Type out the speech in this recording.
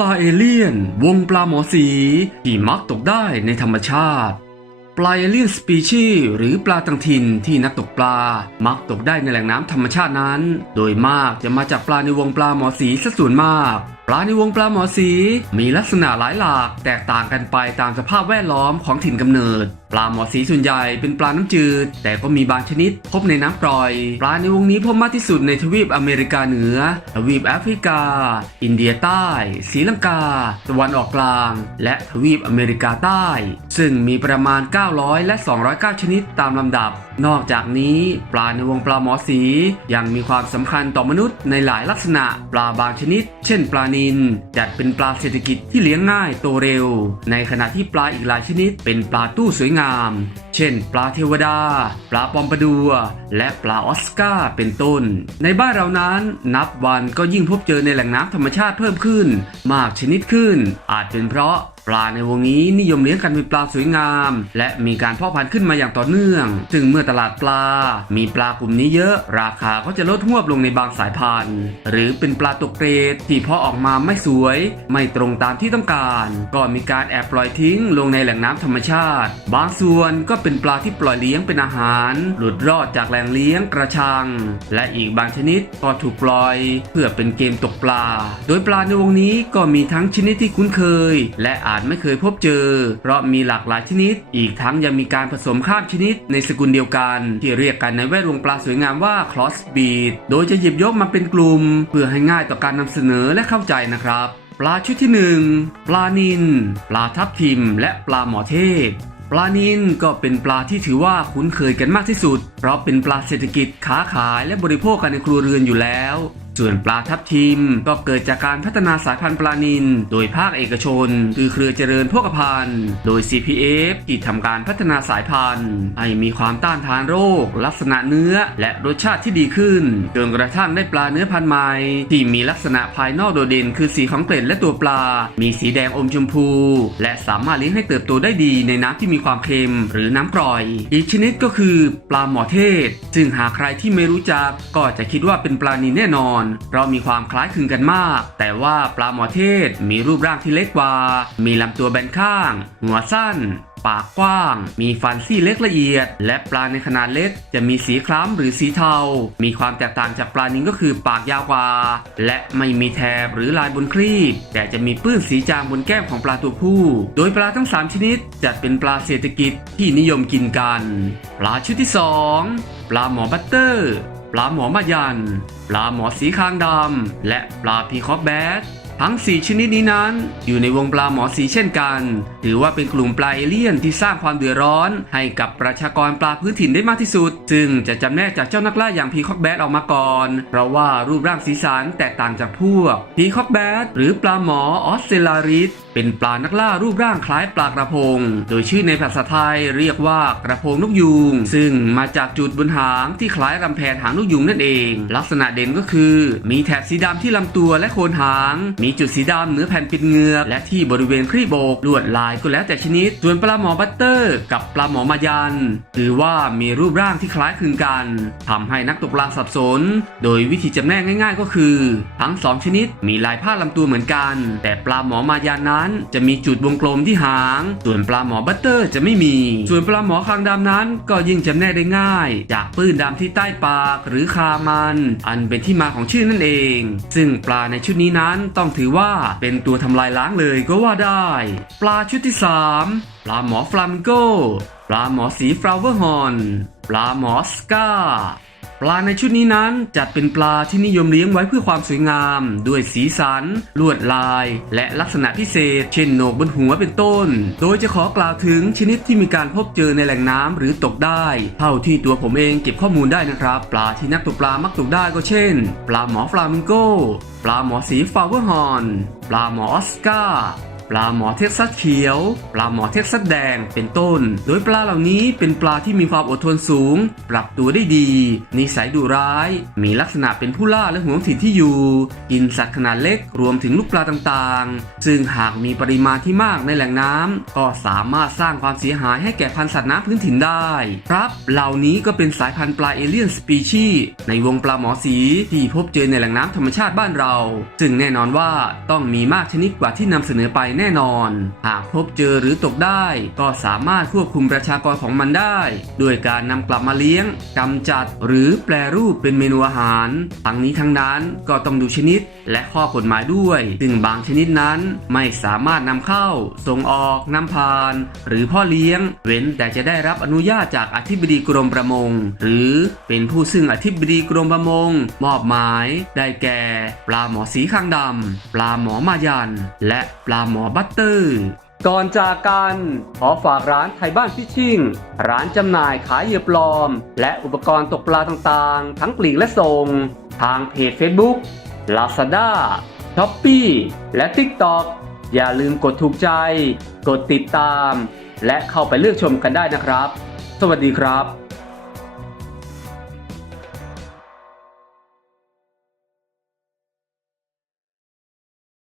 ลาเอเลี่ยน วงปลาหมอสีที่มักตกได้ในธรรมชาติ ปลาเอเลี่ยนสปีชีหรือปลาต่างถิ่นที่นักตกปลา มักตกได้ในแหล่งน้ำธรรมชาตินั้น โดยมากจะมาจากปลาในวงปลาหมอสีซะส่วนมาก ปลาในวงปลาหมอสี มีลักษณะหลายหลาก แตกต่างกันไปตามสภาพแวดล้อมของถิ่นกำเนิด ปลาหมอสีส่วนใหญ่เป็นปลาน้ำจืด แต่ก็มีบางชนิดพบในน้ำกร่อย ปลาในวงนี้พบมากที่สุดในทวีปอเมริกาเหนือ ทวีปแอฟริกา อินเดียใต้ศรีลังกา ตะวันออกกลาง และทวีปอเมริกาใต้ ซึ่งมีประมาณ 900 และ 209 ชนิดตามลำดับ นอกจากนี้ปลาในวงปลาหมอสียังมีความสำคัญต่อมนุษย์ในหลายลักษณะ ปลาบางชนิด เช่นปลานินจัดเป็นปลาเศรษฐกิจที่เลี้ยงง่ายโตเร็ว ในขณะที่ปลาอีกหลายชนิดเป็นปลาตู้สวยงาม เช่น ปลาเทวดา ปลาปอมปะดัว และปลาออสการ์เป็นต้น ในบ้านเรานั้นนับวันก็ยิ่งพบเจอในแหล่งน้ำธรรมชาติเพิ่มขึ้น มากชนิดขึ้น อาจเป็นเพราะ ปลาในวงนี้นิยมเลี้ยงกันเป็นปลาสวยงาม และมีการเพาะพันธุ์ขึ้นมาอย่างต่อเนื่อง ซึ่งเมื่อตลาดปลา มีปลากลุ่มนี้เยอะ ราคาก็จะลดหวบลงในบางสายพันธุ์ หรือเป็นปลาตกเกรดที่เพาะออกมาไม่สวย ไม่ตรงตามที่ต้องการ ก็มีการแอบปล่อยทิ้งลงในแหล่งน้ำธรรมชาติ บางส่วนก็เป็นปลาที่ปล่อยเลี้ยงเป็นอาหาร หลุดรอดจากแหล่งเลี้ยงกระชัง และอีกบางชนิดก็ถูกปล่อย เพื่อเป็นเกมตกปลา โดยปลาในวงนี้ก็มีทั้งชนิดที่คุ้นเคย และอาจไม่เคยพบเจอ เพราะมีหลากหลายชนิด อีกทั้งยังมีการผสมข้ามชนิดในสกุลเดียวกัน ที่เรียกกันในแวดวงปลาสวยงามว่า cross breed โดยจะหยิบยกมาเป็นกลุ่ม เพื่อให้ง่ายต่อการนำเสนอและเข้าใจนะครับ ปลาชุดที่หนึ่งปลานิลปลาทับทิม และปลาหมอเทศปลานิลก็เป็นปลาที่ถือว่าคุ้นเคยกันมากที่สุด เพราะเป็นปลาเศรษฐกิจค้าขายและบริโภคกันในครัวเรือนอยู่แล้ว ส่วนปลาทับทิมก็เกิดจากการพัฒนาสายพันธุ์ปลานิล โดยภาคเอกชน คือเครือเจริญโภคภัณฑ์โดย CPF ที่ทำการพัฒนาสายพันธุ์ ให้มีความต้านทานโรค ลักษณะเนื้อและรสชาติที่ดีขึ้นจนกระทั่งได้ปลาเนื้อพันธุ์ใหม่ ที่มีลักษณะภายนอกโดดเด่นคือสีของเกล็ดและตัวปลา มีสีแดงอมชมพู และสามารถเลี้ยงให้เติบโตได้ดีในน้ำที่มีความเค็มหรือน้ำกร่อย อีกชนิดก็คือปลาหมอเทศ ซึ่งหากใครที่ไม่รู้จักก็จะคิดว่าเป็นปลานิลแน่นอนเพราะมีความคล้ายคลึงกันมาก แต่ว่าปลาหมอเทศมีรูปร่างที่เล็กกว่า มีลำตัวแบนข้าง หัวสั้น ปากกว้าง มีฟันซี่เล็กละเอียด และปลาในขนาดเล็ก จะมีสีคล้ำหรือสีเทา มีความแตกต่างจากปลานิลก็คือปากยาวกว่า และไม่มีแถบหรือลายบนครีบ แต่จะมีปื้นสีจางบนแก้มของปลาตัวผู้ โดยปลาทั้ง 3 ชนิดจัดเป็นปลาเศรษฐกิจที่นิยมกินกัน ปลาชุดที่ 2 ปลาหมอบัตเตอร์ ปลาหมอมายัน ปลาหมอสีคางดำ และปลาพีคอปแบดทั้ง 4 ชนิดนี้นั้น อยู่ในวงปลาหมอสีเช่นกัน ถือว่าเป็นกลุ่มปลาเอเลี่ยนที่สร้างความเดือดร้อน ให้กับประชากรปลาพื้นถิ่นได้มากที่สุด ซึ่งจะจำแนกจากเจ้านักล่าอย่างพีคอกแบดออกมาก่อน เพราะว่ารูปร่างสีสันแตกต่างจากพวกพีคอกแบดหรือปลาหมอออสเซลาริสเป็นปลานักล่ารูปร่างคล้ายปลากระพง โดยชื่อในภาษาไทยเรียกว่ากระพงนกยูง ซึ่งมาจากจุดบนหางที่คล้ายรำแพนหางนกยูงนั่นเอง ลักษณะเด่นก็คือ มีแถบสีดำที่ลำตัวและโคนหาง มีจุดสีดำเหนือแผ่นปิดเหงือกและที่บริเวณครีบโบกลวดลายก็แล้วแต่ชนิด ส่วนปลาหมอบัตเตอร์ กับปลาหมอมายันถือว่ามีรูปร่างที่คล้ายคลึงกันทำให้นักตกปลาสับสน โดยวิธีจำแนกง่าย ๆ ก็คือ ทั้งสองชนิดมีลายผ้าลำตัวเหมือนกัน แต่ปลาหมอมายันนั้น จะมีจุดวงกลมที่หาง ส่วนปลาหมอบัตเตอร์จะไม่มี ส่วนปลาหมอคางดำนั้น ก็ยิ่งจำแนกได้ง่าย จากปื้นดำที่ใต้ปากหรือคามัน อันเป็นที่มาของชื่อนั่นเอง ซึ่งปลาในชุดนี้นั้นต้องถือว่าเป็นตัวทำลายล้างเลยก็ว่าได้ ปลาชุดที่ 3 ปลาหมอฟลามิงโกปลาหมอสีฟลาวเวอร์ฮอน ปลาหมอสกาปลาในชุดนี้นั้นจัดเป็นปลาที่นิยมเลี้ยงไว้เพื่อความสวยงาม ด้วยสีสัน ลวดลาย และลักษณะพิเศษ เช่นโหนกบนหัวเป็นต้น โดยจะขอกล่าวถึงชนิดที่มีการพบเจอในแหล่งน้ำหรือตกได้ เท่าที่ตัวผมเองเก็บข้อมูลได้นะครับ ปลาที่นักตกปลามักตกได้ก็เช่น ปลาหมอฟลามิงโก ปลาหมอสีฟลาวเวอร์ฮอน ปลาหมอออสการ์ ปลาหมอเท็กซัสเขียว ปลาหมอเท็กซัสแดง เป็นต้น โดยปลาเหล่านี้เป็นปลาที่มีความอดทนสูง ปรับตัวได้ดี นิสัยดุร้าย มีลักษณะเป็นผู้ล่าและหวงถิ่นที่อยู่ กินสัตว์ขนาดเล็กรวมถึงลูกปลาต่างๆ ซึ่งหากมีปริมาณที่มากในแหล่งน้ำก็สามารถสร้างความเสียหายให้แก่พันธุ์สัตว์น้ำพื้นถิ่นได้ ครับ เหล่านี้ก็เป็นสายพันธุ์ปลาเอเลี่ยนสปีชีส์ในวงปลาหมอสีที่พบเจอในแหล่งน้ำธรรมชาติบ้านเรา ซึ่งแน่นอนว่าต้องมีมากชนิดกว่าที่นำเสนอไปแน่นอน หากพบเจอหรือตกได้ ก็สามารถควบคุมประชากรของมันได้ด้วยการนำกลับมาเลี้ยงกำจัด หรือแปลรูปเป็นเมนูอาหาร ทั้งนี้ทั้งนั้นก็ต้องดูชนิด และข้อกฎหมายด้วย ซึ่งบางชนิดนั้นไม่สามารถนำเข้า ส่งออกนำผ่าน หรือพ่อเลี้ยง เว้นแต่จะได้รับอนุญาตจากอธิบดีกรมประมง หรือเป็นผู้ซึ่งอธิบดีกรมประมง มอบหมาย ได้แก่ ปลาหมอสีข้างดำปลาหมอมายัน และปลาหมอบัตเตอร์ก่อนจากกัน ขอฝากร้านไทยบ้านฟิชชิ่ง ร้านจำหน่ายขายเหยื่อปลอม และอุปกรณ์ตกปลาต่างๆ ทั้งปลีกและส่ง ทางเพจ Facebook Lazada s h o p e e และ TikTok อย่าลืมกดถูกใจ กดติดตาม และเข้าไปเลือกชมกันได้นะครับ สวัสดีครับ